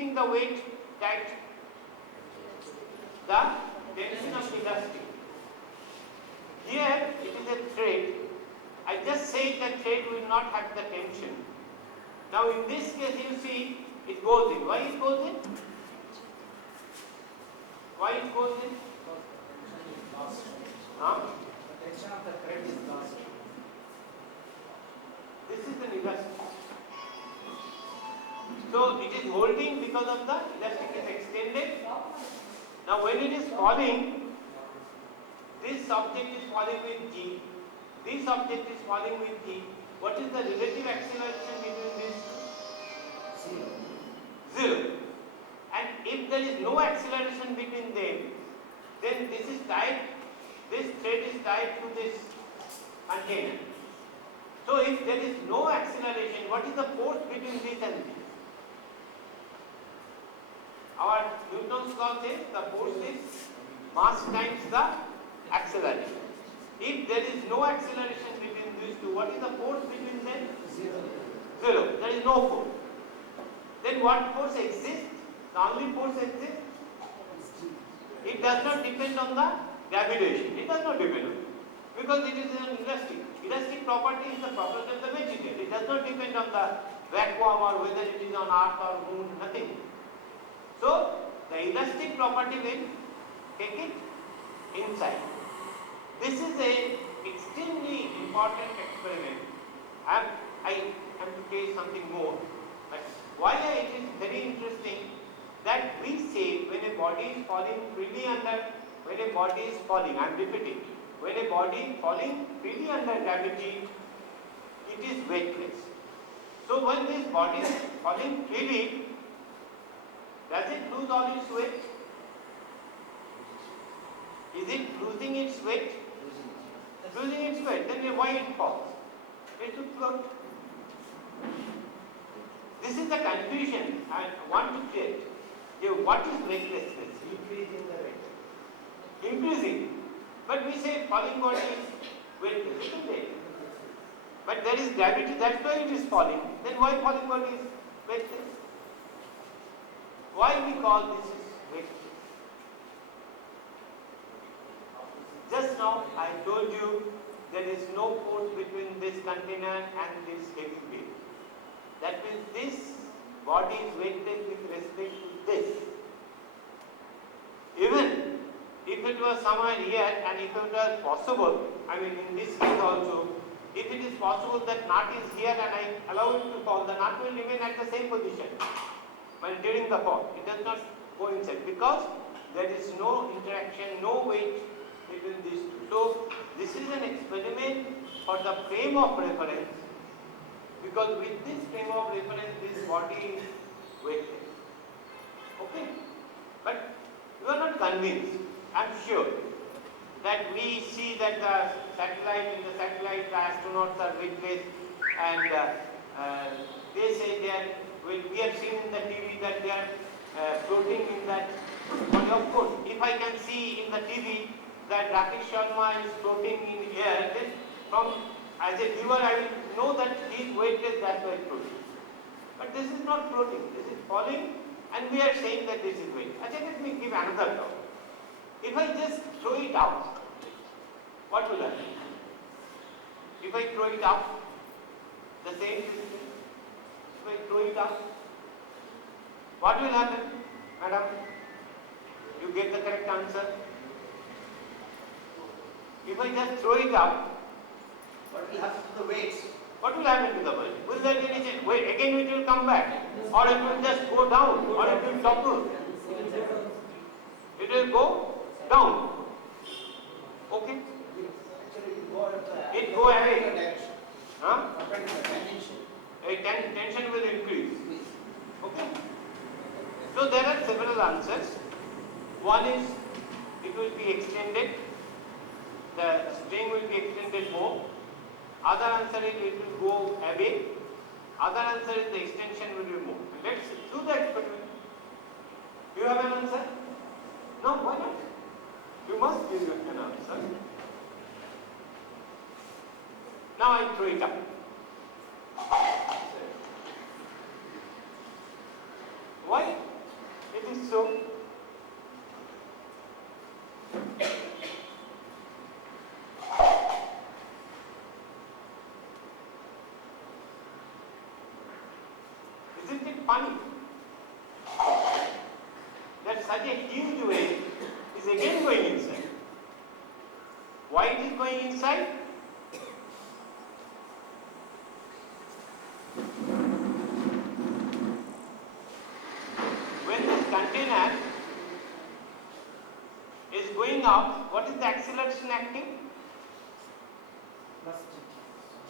keeping the weight tight? The tension of elastic. Here it is a thread. I just said that thread will not have the tension. Now in this case you see it goes in. Why it goes in? Why it goes in? Huh? The tension of the thread is lost. This is an elastic. So it is holding because of the elastic is extended. Now when it is falling, this object is falling with G. This object is falling with G. What is the relative acceleration between these two? 0. And if there is no acceleration between them, then this is tied, this thread is tied to this container. So if there is no acceleration, what is the force between this and this? Our Newton's law says the force is mass times the acceleration. If there is no acceleration between these two, what is the force between them? 0. There is no force. Then what force exists? The only force exists. It does not depend on the gravitation. It does not depend on it. Because it is an elastic. Elastic property is the property of the material. It does not depend on the vacuum or whether it is on earth or moon, nothing. So the elastic property will take it inside. This is a extremely important experiment. I am to tell you something more. But why it is very interesting that we say when a body is falling freely under, when a body is falling, I am repeating, when a body is falling freely under gravity, it is weightless. So when this body is falling freely, does it lose all its weight? Is it losing its weight? Losing its weight. Then why it falls? It should float. This is the confusion I want to create. What is weightlessness? Increasing the weight. Increasing. But we say falling body is weightless, isn't it? But there is gravity, that's why it is falling. Then why falling body is weightless? Why we call this is weightless? Just now I told you there is no force between this container and this heavy weight. That means this body is weighted with respect to this. Even if it was somewhere here and if it was possible, I mean in this case also, if it is possible that nut is here and I allow it to fall, the nut will remain at the same position when during the fall. It does not go inside because there is no interaction, no weight between these two. So this is an experiment for the frame of reference, because with this frame of reference this body is weightless. Okay? But you are not convinced, I am sure, that we see that in the satellite the astronauts are weightless and they say they are, we have seen in the TV that they are floating in that body. Of course, if I can see in the TV that Rakesh Sharma is floating in air, then from as a viewer I will know that he is weightless, that's why floating. But this is not floating, this is falling and we are saying that this is weight. Achha, let me give another term. If I just throw it out, what will happen? If I throw it out, the same distance, if I throw it out, what will happen? Madam, you get the correct answer. If I just throw it out, What will happen to the weights? what will happen to the weight? Will there be any change? Wait, again it will come back, or it will just go down, or it will topple. It will go down. Okay? Actually, It go away. direction. Huh? According to the dimension. Tension will increase. Okay? So there are several answers. One is it will be extended. The string will be extended more. Other answer is it will go away. Other answer is the extension will be more. Let's do the experiment. Do you have an answer? No, why not? You must give an answer. Now I throw it up. Why? It is so. Isn't it funny that such a huge wave is again going inside? Why it is going inside? When this container is going up, what is the acceleration acting?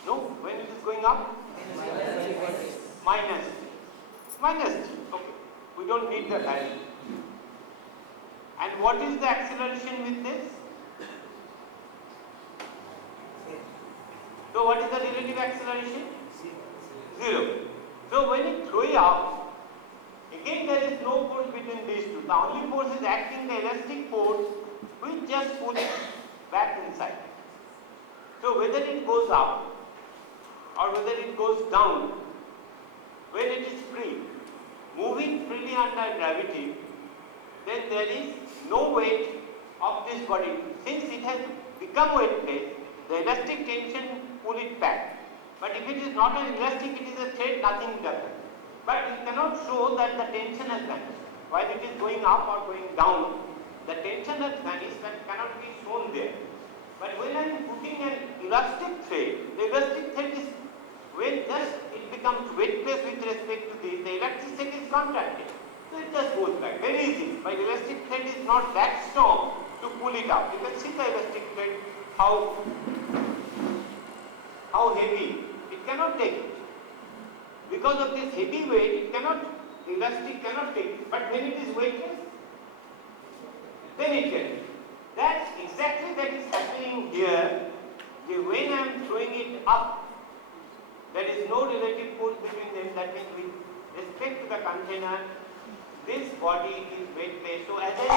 No, when it is going up? Minus g. Minus g. Okay. We don't need the value. And what is the acceleration with this? So what is the relative acceleration? 0. So when you throw it out, again there is no force between these two. The only force is acting the elastic force which just pulls it back inside. So whether it goes up or whether it goes down, when it is free, moving freely under gravity, then there is no weight of this body. Since it has become weightless, the elastic tension pull it back. But if it is not an elastic, it is a thread, nothing does. But it cannot show that the tension has vanished. While it is going up or going down, the tension has vanished and cannot be shown there. But when I am putting an elastic thread, the elastic thread is, when just it becomes weightless with respect to this, the elastic thread is contracted. So it just goes back very easily. But elastic thread is not that strong to pull it up. You can see the elastic thread, how heavy. It cannot take it. Because of this heavy weight, it cannot, the elastic cannot take it. But when it is weightless, then it can. That's exactly that is happening here. When I am throwing it up, there is no relative force between them. That means with respect to the container, this body is weightless. So as I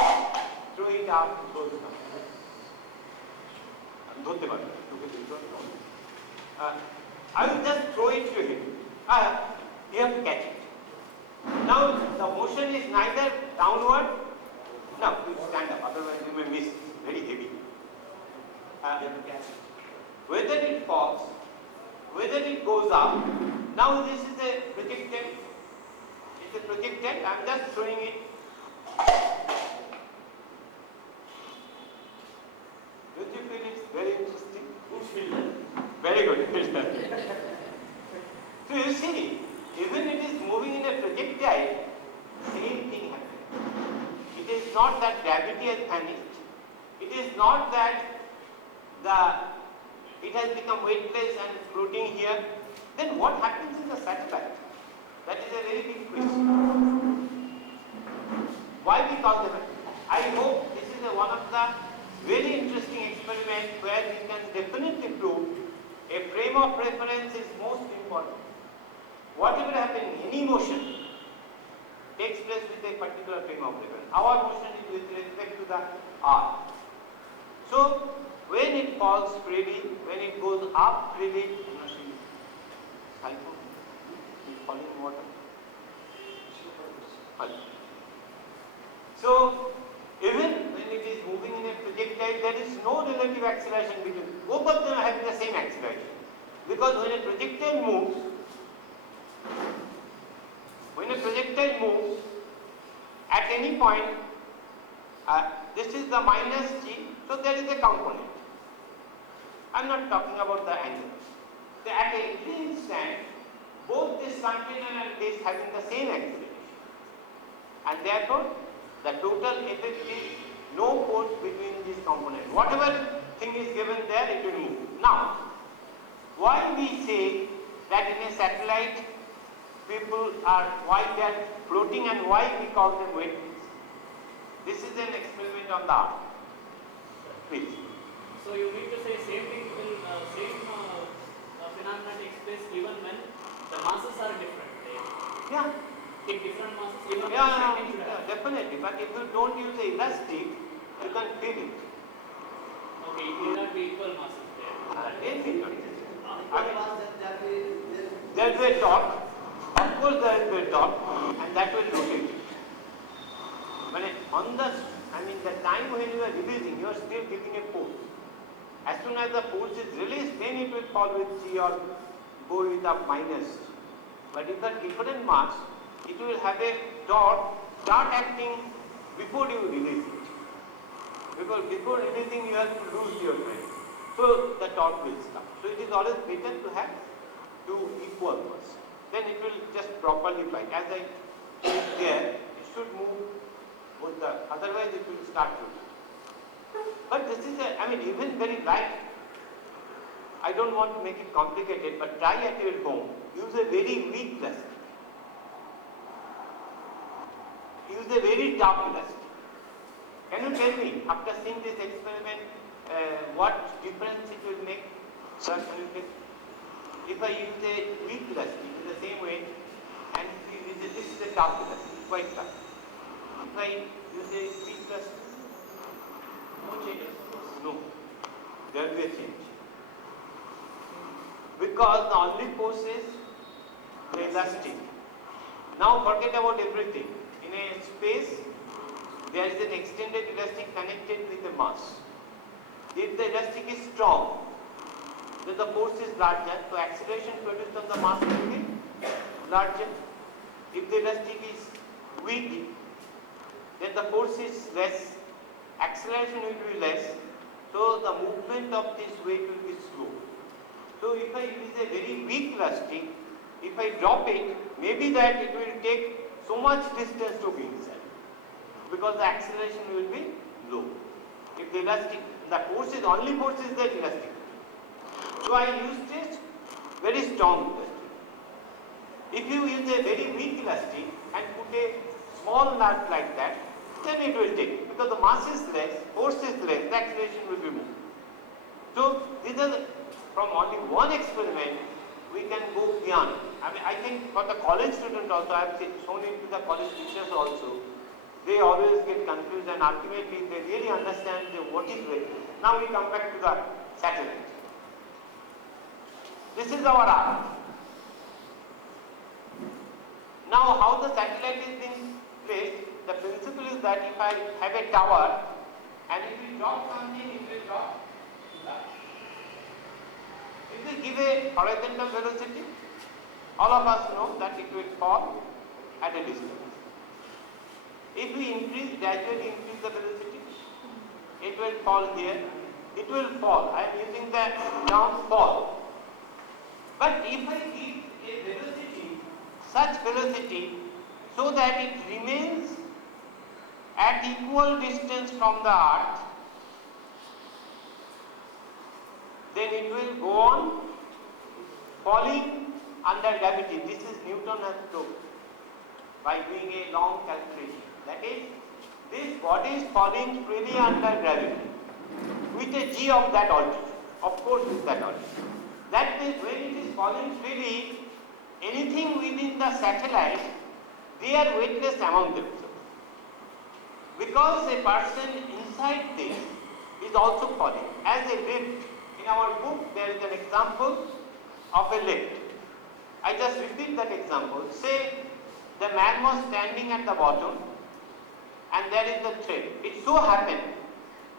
throw it up, it goes down. I will just throw it to him. You have to catch it. Now the motion is neither downward. Now you stand up, otherwise you may miss. Very heavy. You have to catch it. Whether it falls, whether it goes up. Now this is a projectile. It's a projectile. I am just throwing it. Don't you feel it's very interesting? Very good. So you see, even it is moving in a projectile, same thing happens. It is not that gravity has vanished. It is not that it has become weightless and floating here. Then what happens in the satellite? That is a very big question. Why we call them? I hope this is one of the very interesting experiments where we can definitely prove a frame of reference is most important. Whatever happens, any motion takes place with a particular frame of reference. Our motion is with respect to the R. So when it falls freely, when it goes up freely, falling in water. So even when it is moving in a projectile, there is no relative acceleration between. Both of them are having the same acceleration. Because when a projectile moves, at any point, this is the minus g, so there is a component. I am not talking about the angle. So at every instant, both this container and this having the same acceleration. And therefore, the total effect is no force between these components. Whatever thing is given there, it will move. Now, why we say that in a satellite why they are floating and why we call them weightless? This is an experiment on the Earth. Please. So you mean to say same thing will same phenomenon takes place even when the masses are different, right? Yeah. Take different masses even when the Yeah, same thing should happen. definitely. But if you don't use the elastic, you can feel it. Okay, it will not be equal masses there. There is a torque. Of course, there is a torque, and that will rotate it. on the, the time when you are releasing, you are still giving a force. As soon as the force is released, then it will fall with G or go with a minus. But if the different mass, it will have a dot start acting before you release it. Because before releasing, you have to lose your friend. So the torque will stop. So it is always better to have two equal mass. Then it will just properly bite. As I said there, it should move both the, otherwise it will start to. But this is even very light. I don't want to make it complicated, but try at your home. Use a very weak plastic. Use a very tough plastic. Can you tell me, after seeing this experiment, what difference it will make? Sir, can you tell? If I use a weak plastic in the same way, and this is a tough plastic, quite tough. If I use a weak plastic, no changes. No, there will be a change. Because the only force is the elastic. Now forget about everything. In a space, there is an extended elastic connected with the mass. If the elastic is strong, then the force is larger, so acceleration produced on the mass will be larger. If the elastic is weak, then the force is less, acceleration will be less, so the movement of this weight will be slow. So if I use a very weak elastic, if I drop it, maybe that it will take so much distance to be inside, because the acceleration will be low. If the elastic, the force is only force is the elastic. So I used a very strong elastic. If you use a very weak elastic and put a small nut like that, then it will take, because the mass is less, force is less, the acceleration will be more. So these are from only one experiment we can go beyond. I think for the college student also, I have shown it to the college teachers also. They always get confused and ultimately they really understand what is weight. Now we come back to the satellite. This is our Earth. Now how the satellite is being placed, the principle is that if I have a tower and if we drop something, it will drop that. If we give a horizontal velocity, all of us know that it will fall at a distance. If we gradually increase the velocity, it will fall here, it will fall. I am using the term fall. But if I give a velocity, such velocity, so that it remains at equal distance from the Earth, then it will go on falling under gravity. This is Newton has proved by doing a long calculation. That is, this body is falling freely under gravity with a g of that altitude. Of course, with that altitude. That means when it is falling freely, anything within the satellite, they are weightless among themselves. Because a person inside this is also falling. As a lift, in our book there is an example of a lift. I just repeat that example. Say the man was standing at the bottom and there is the thread. It so happened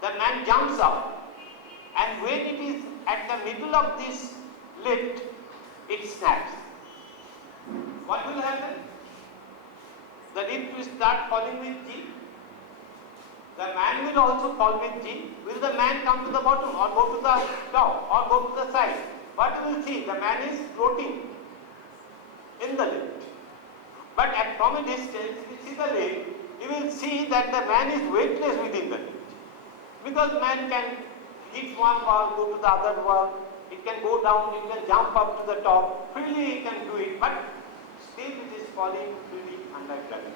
the man jumps up and when it is at the middle of this lift, it snaps. What will happen? The lift will start falling with G. The man will also fall with G. Will the man come to the bottom or go to the top or go to the side? What you will see? The man is floating in the lift. But from a distance, if you see the lift, you will see that the man is weightless within the lift. Because man can hit one wall, go to the other wall, it can go down, it can jump up to the top, freely he can do it, but still it is falling freely under gravity.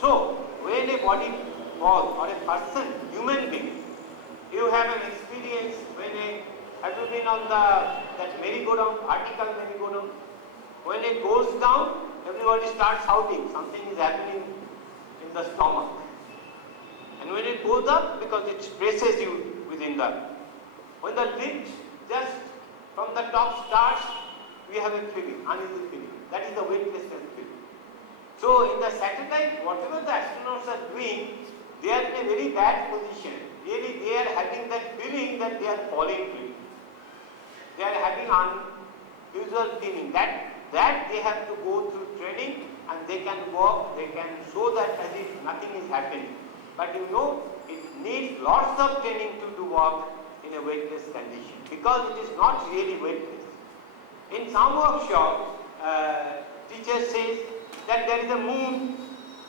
So, when a body falls or a person, human being, you have an experience have you been on that merry-go-round, vertical merry-go-round? When it goes down, everybody starts shouting, something is happening in the stomach. And when it goes up, because it presses you within the, when the lift just from the top starts, we have a feeling, uneasy feeling. That is the weightlessness feeling. So in the satellite, whatever the astronauts are doing, they are in a very bad position. Really, they are having that feeling that they are falling quickly. They are having unusual feeling that they have to go through training and they can walk, they can show that as if nothing is happening. But you know, it needs lots of training to walk in a weightless condition because it is not really weightless. In some workshop, teacher says that there is a moon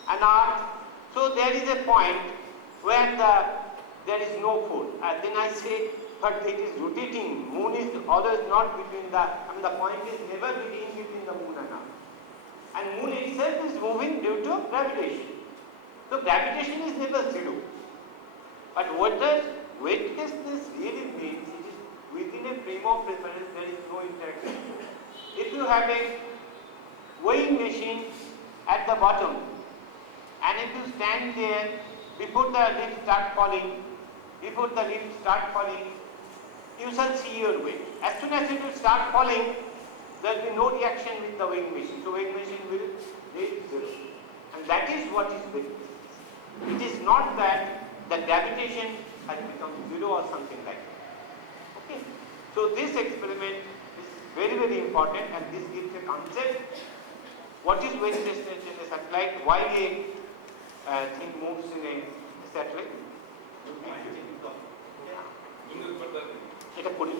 and earth, so there is a point where there is no food. Then I say, but it is rotating. Moon is always not between the point is never in between the moon and earth. And moon itself is moving due to gravitation. So gravitation is never zero. But what does weightlessness really means? It is within a frame of reference, there is no interaction. If you have a weighing machine at the bottom, and if you stand there before the leaves start falling, you shall see your weight. As soon as it will start falling, there will be no reaction with the weighing machine. So weighing machine will reach zero. And that is what is weightless. It is not that the gravitation has become zero or something like that. Okay. So this experiment is very, very important, and this gives a concept. What is weightlessness in a satellite? Why a thing moves in a satellite? এটা করি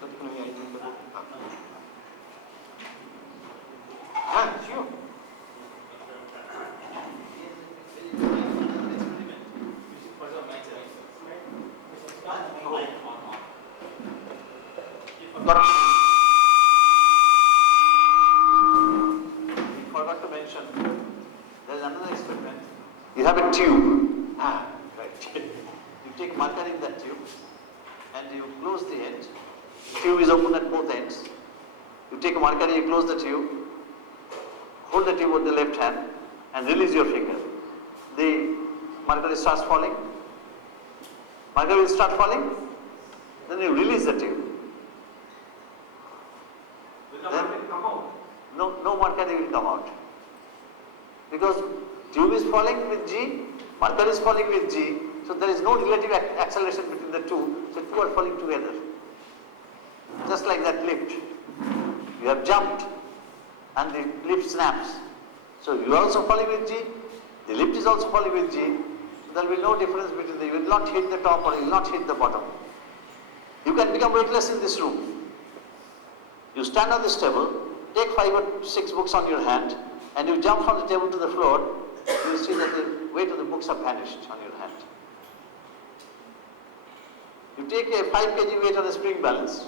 ততক্ষণ আমি idea করব হ্যাঁ sure Forgot to mention, there is another experiment. You have a tube. Right. You take mercury in that tube and you close the end. The tube is open at both ends. You take mercury, you close the tube, hold the tube with the left hand and release your finger. The mercury starts falling. Mercury will start falling. Then you release the tube. will the mercury come out? No mercury will come out. Because tube is falling with G, mercury is falling with G, so there is no relative acceleration between the two, so two are falling together. Just like that lift. You have jumped and the lift snaps. So you are also falling with G, the lift is also falling with G, so there will be no difference between you will not hit the top or you will not hit the bottom. You can become weightless in this room. You stand on this table, take 5 or 6 books on your hand, and you jump from the table to the floor, you will see that the weight of the books have vanished on your hand. You take a 5 kg weight on a spring balance,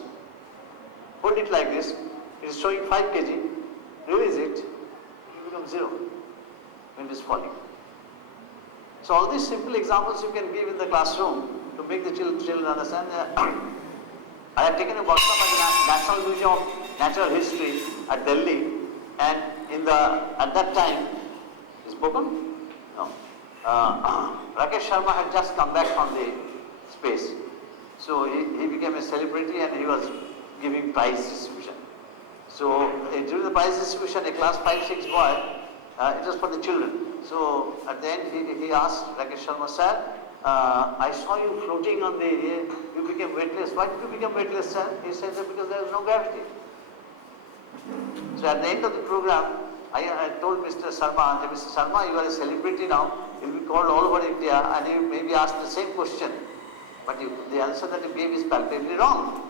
hold it like this, it is showing 5 kg, release it, it will become 0 when it is falling. So all these simple examples you can give in the classroom to make the children understand. I have taken a workshop at the National Museum of Natural History at Delhi, and at that time, is spoken? No. Rakesh Sharma had just come back from the space. So he became a celebrity and he was giving prize distribution. So during the prize distribution, a class 5-6 boy, it was for the children. So at the end he asked Rakesh Sharma, sir, I saw you floating on the air, you became weightless. Why did you become weightless, sir? He said that because there is no gravity. So at the end of the program, I told Mr. Sharma, Mr. Sharma, you are a celebrity now, you will be called all over India and you may be asked the same question. But the answer that you gave is palpably wrong.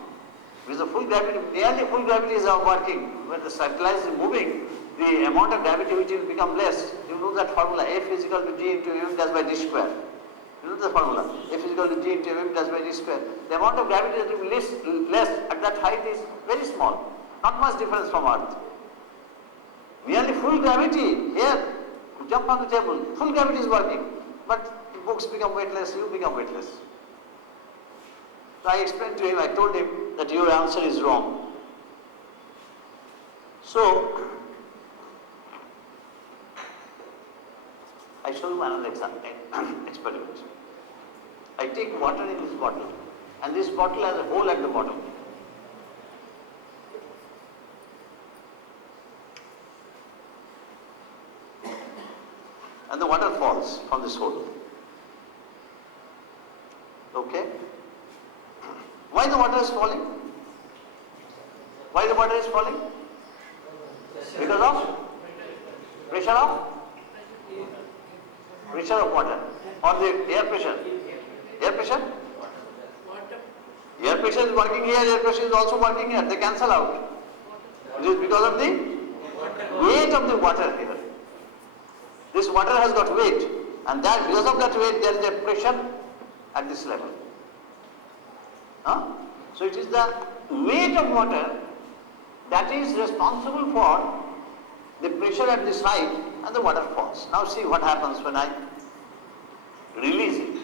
Because the full gravity, nearly full gravity is working. When the satellite is moving, the amount of gravity which will become less. You know that formula, F is equal to G into M does by D square. You know the formula, F is equal to G into M does by D square. The amount of gravity that will be less at that height is very small. Not much difference from Earth. Nearly full gravity, here, you jump on the table, full gravity is working. But the books become weightless, you become weightless. So I explained to him, I told him that your answer is wrong. So, I show you another experiment. I take water in this bottle, and this bottle has a hole at the bottom. and the water falls from this hole. Okay? Why the water is falling? Why the water is falling? Because of pressure of water or the air pressure. Air pressure? Air pressure is working here, air pressure is also working here. They cancel out. It is because of the weight of the water here. This water has got weight, and that because of that weight there is a pressure at this level. Huh? So it is the weight of water that is responsible for the pressure at this height, and the water falls. Now see what happens when I release it.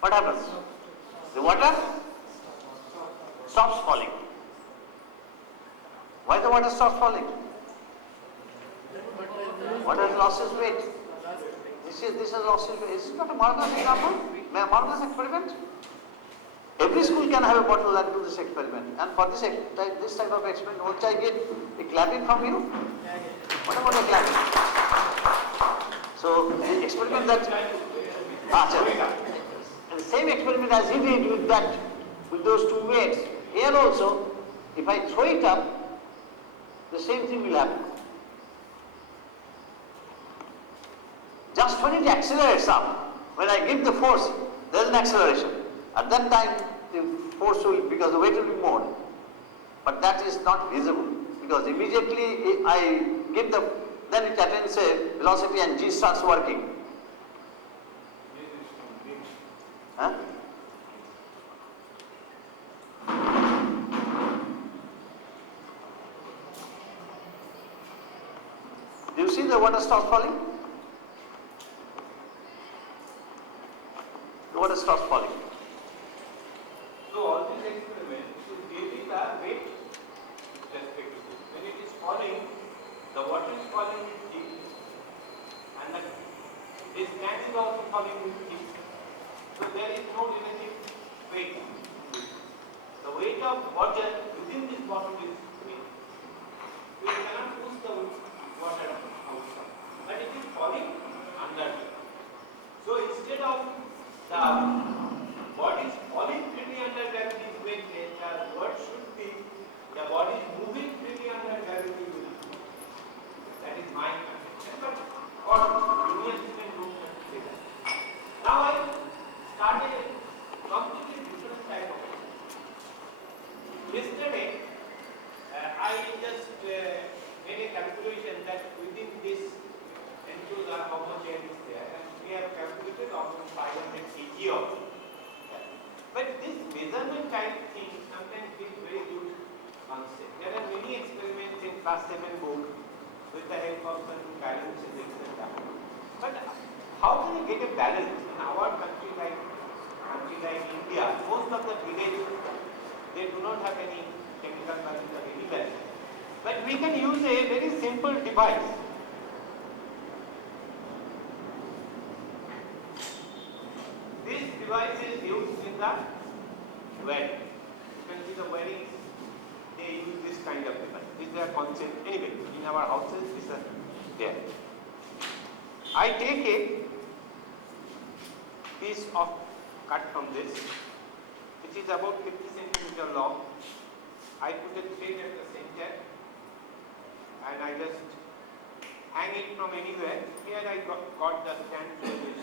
What happens? The water stops falling. Why the water stops falling? Water has lost its weight. This has lost its weight. Is it not a marvelous example? A marvelous experiment? Every school can have a bottle and do this experiment. And for this type of experiment, what I get a clapping from you? What about a clapping? So the experiment that and the same experiment as he did with those two weights, here also, if I throw it up, the same thing will happen. Just when it accelerates up, when I give the force, there is an acceleration. At that time, the force will, because the weight will be more. But that is not visible, because immediately I give then it attains a velocity and G starts working. Huh? Do you see the water stops falling? The water stops falling. So all these experiments should give you the weight respect to this. When it is falling, the water is falling with G, and this gas is also falling with G. So there is no relative weight. The weight of water within this bottle is weight. We cannot push the water outside, but it is falling under. So instead of the body is falling freely under gravity's weight, the word should be the body is moving freely under gravity. That is my conception, but or union system group can say that. Now I started a completely different type of experiment. Yesterday, I just made a calculation that within this enclosure how much air is there, and we have calculated almost 500 kg of air. But this measurement type thing sometimes gives very good concept. There are many experiments in class 7 book with the help of some balances, etc. But how can you get a balance in our country like India? Most of the villages, they do not have any chemical balance or any balance. But we can use a very simple device. This device is used in the wedding. You can see the weddings, they use this kind of device. This is their concept. Anyway, in our houses, this is there. I take a piece of cut from this, which is about 50 centimeter long. I put a thread at the center, and I just hang it from anywhere. Here I got the stand, which is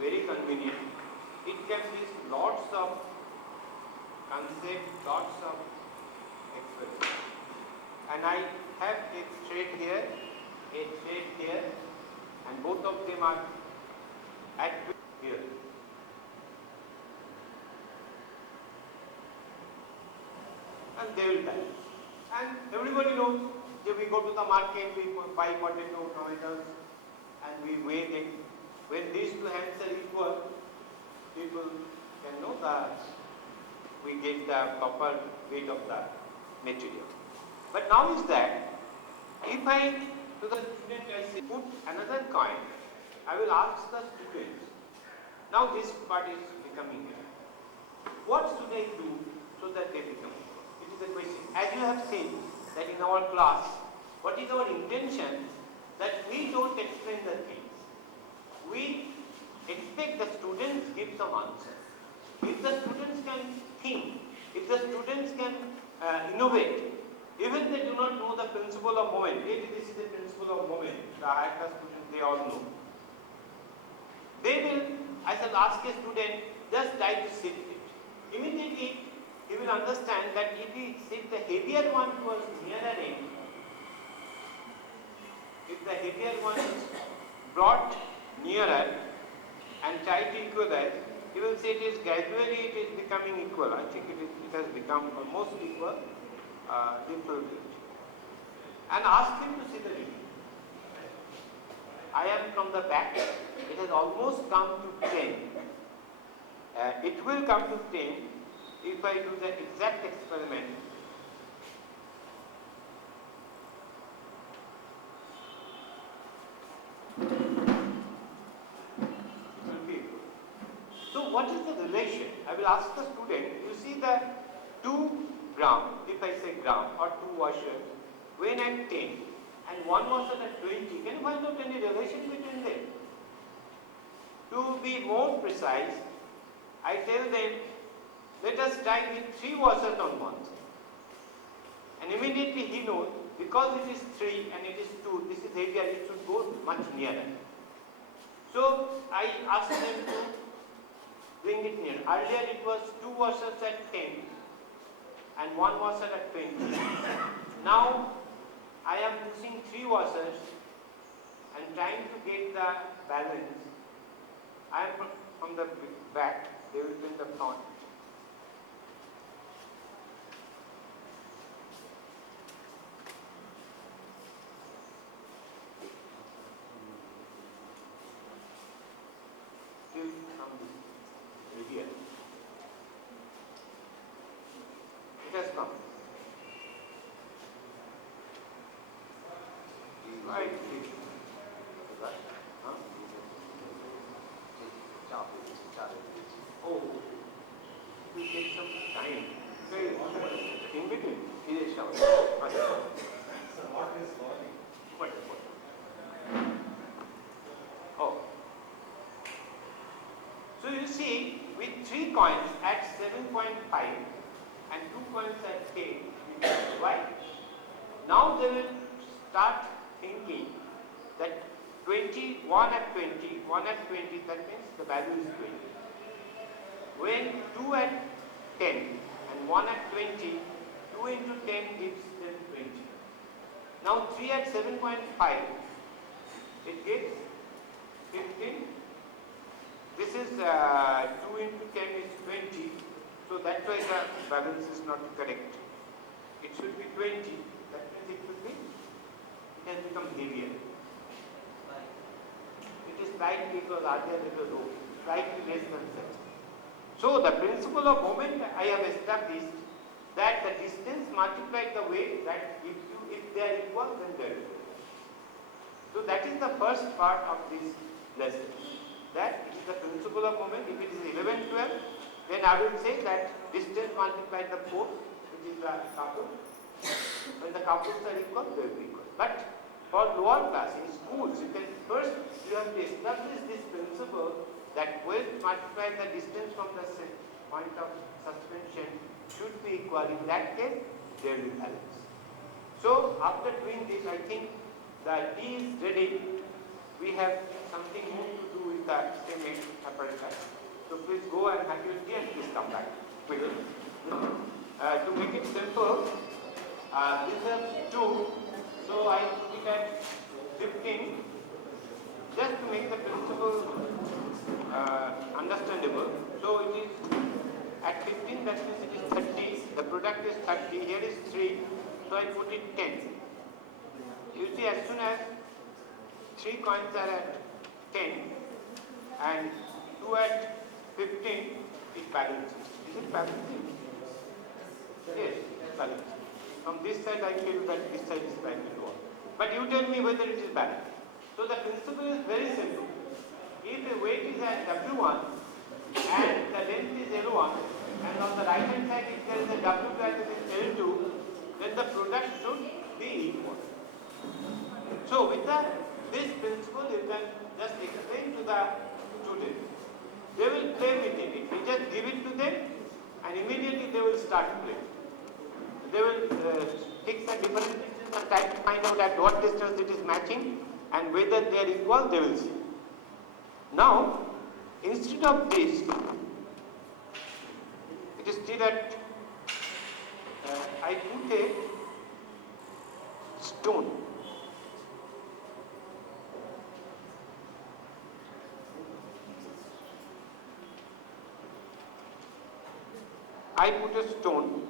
very convenient. It gives me lots of concept, lots of experiment. And I have a thread here, and both of them are at here. And they will die. And everybody knows if we go to the market, we buy potato, tomatoes, and we weigh them. When these two hands are equal, people can know that we get the proper weight of the material. But now is that, if I, to the student, I say, put another coin, I will ask the students, now this part is becoming here. What should I do so that they become? It is a question. As you have seen, that in in our class, what is our intention? That we don't explain the things. We expect the students give some answer. If the students can think, if the students can innovate, even they do not know the principle of moment, maybe this is the principle of moment, the higher class students, they all know. They will, as a ask a student, just try to shift it. Immediately, he will understand that if he shift the heavier one towards nearer end, if the heavier one is brought nearer and try to equalize, he will say it is gradually it is becoming equal. I think it has become almost equal, little bit. And ask him to see the reading. I am from the back. It has almost come to 10. It will come to 10 if I do the exact experiment. So what is the relation? I will ask the student, you see the 2 gram, if I say gram, or 2 washers, when at 10 and 1 washer at 20, can you find out any relation between them? To be more precise, I tell them, let us try with 3 washers on one side. And immediately he knows, because it is 3 and it is 2, this is heavier, it should go much nearer. So I ask them to bring it near. Earlier it was 2 washers at 10 and 1 washer at 20. Now I am using 3 washers and trying to get the balance. I am from the back, they will be in the front. Here. It has come. Right. Huh? Oh, it will take some time. In between, it is shower. So what is falling? What? Oh. So you see, with 3 coins at 7.5 and 2 coins at 10, why? Now they will start thinking that 20, 1 at 20, 1 at 20, that means the value is 20. When 2 at 10 and 1 at 20, 2 into 10 gives them 20. Now 3 at 7.5, it gives 15. This is 2 into 10 is 20, so that's why the balance is not correct. It should be 20, that means it has become heavier. It is slightly, because earlier it was low, slightly less than 7. So the principle of moment I have established that the distance multiplied the weight, that if they are equal, then they are equal. So that is the first part of this lesson. That it is the principle of moment. If it is 11, 12, then I will say that distance multiplied the force, which is the couple. When the couples are equal, they will be equal. But for lower class, in schools, you can first, you have to establish this principle that weight multiplied the distance from the point of suspension should be equal. In that case, they will be balanced. So after doing this, I think the tea is ready. We have something more to do with the same apparatus. So please go and have your tea and please come back quickly. To make it simple, these are 2. So I put it at 15 just to make the principle understandable. So it is at 15, that means it is 30. The product is 30. Here is 3. So I put it 10. You see, as soon as 3 coins are at 10 and 2 at 15, it balances. Is it balancing? Yes, balancing. From this side I feel that this side is slightly lower. But you tell me whether it is balanced. So the principle is very simple. If the weight is at W1 and the length is L1, and on the right hand side if there is a W value is L2, then the product should start playing. They will fix the different distances and try to find out at what distance it is matching, and whether they are equal, they will see. Now, instead of this, it is still at, I put a stone. I put a stone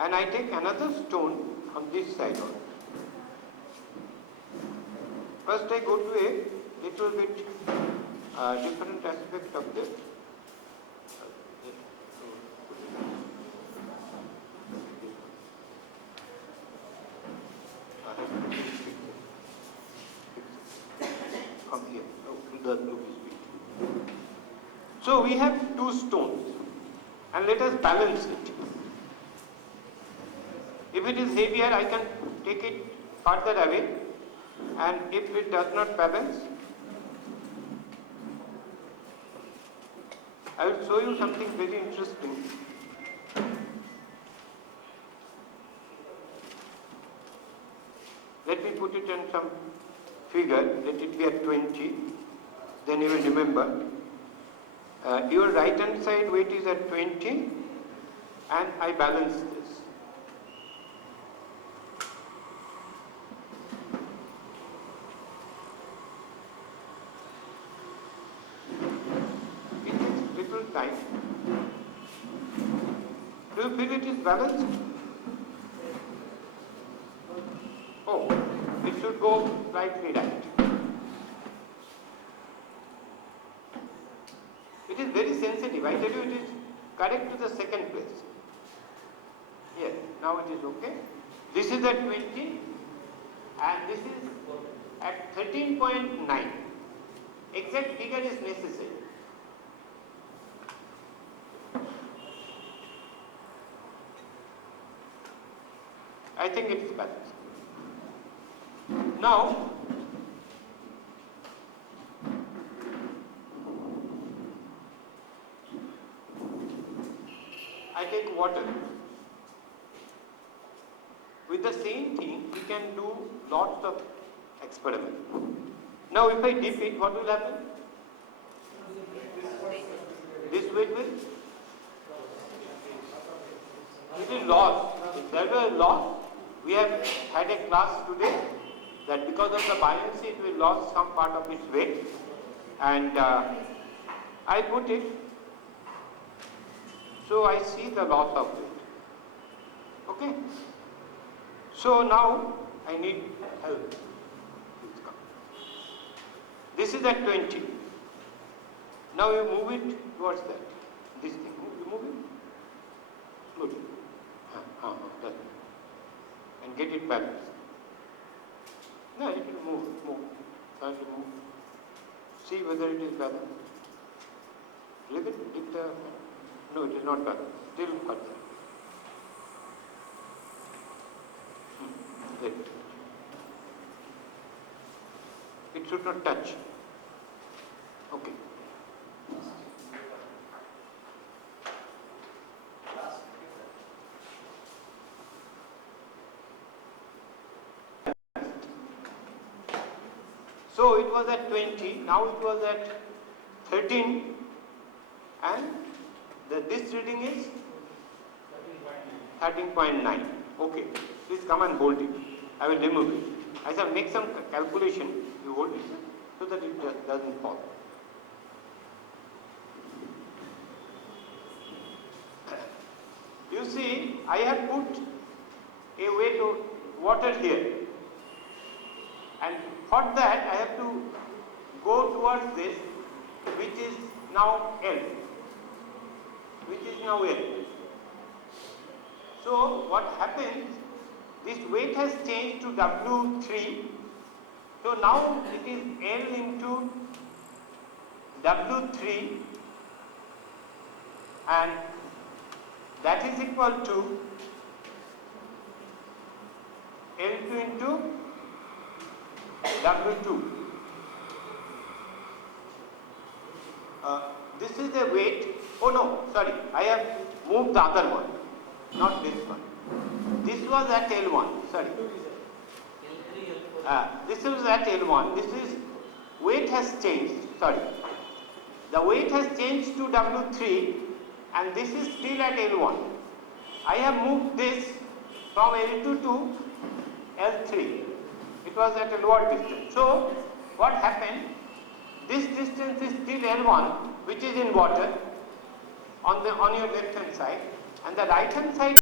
and I take another stone on this side also. First I go to a little bit different aspect of this. From here, the loop is big. So we have two stones and let us balance it. If it is heavier, I can take it further away, and if it does not balance, I will show you something very interesting. Let me put it in some figure, let it be at 20, then you will remember. Your right hand side weight is at 20 and I balance this. It takes little time. Do you feel it is balanced? Oh, it should go slightly right. It is very sensitive. I tell you, it is correct to the second place. Yes, now it is okay. This is at 20 and this is at 13.9. Exact figure is necessary. I think it is balanced. Now, I take water. With the same thing, we can do lots of experiments. Now, if I dip it, what will happen? This weight will? It is lost. If there were loss, we have had a class today that because of the buoyancy, it will lose some part of its weight. And I put it. So I see the loss of weight. Okay? So now I need help. Please come. This is at 20. Now you move it towards that. This thing. You move it. Slowly. That. And get it balanced. No, it will move. Try to move. See whether it is balanced. Leave it. No, it is not balanced. Still further. Let it. It should not touch. Okay. So it was at 20, now it was at 13, and this reading is 13.9. Okay, please come and hold it. I will remove it. I shall make some calculation. You hold it so that it doesn't fall. You see, I have put a weight of water here, and for that I have to go towards this, which is now L. So what happens, this weight has changed to W3. So now it is L into W3, and that is equal to L2 into W2. This is the weight Oh no, sorry, I have moved the other one, not this one. This was at L1, sorry. This is at L1, this is, weight has changed, sorry. The weight has changed to W3 and this is still at L1. I have moved this from L2 to L3. It was at a lower distance. So, what happened? This distance is still L1, which is in water on your left hand side, and the right hand side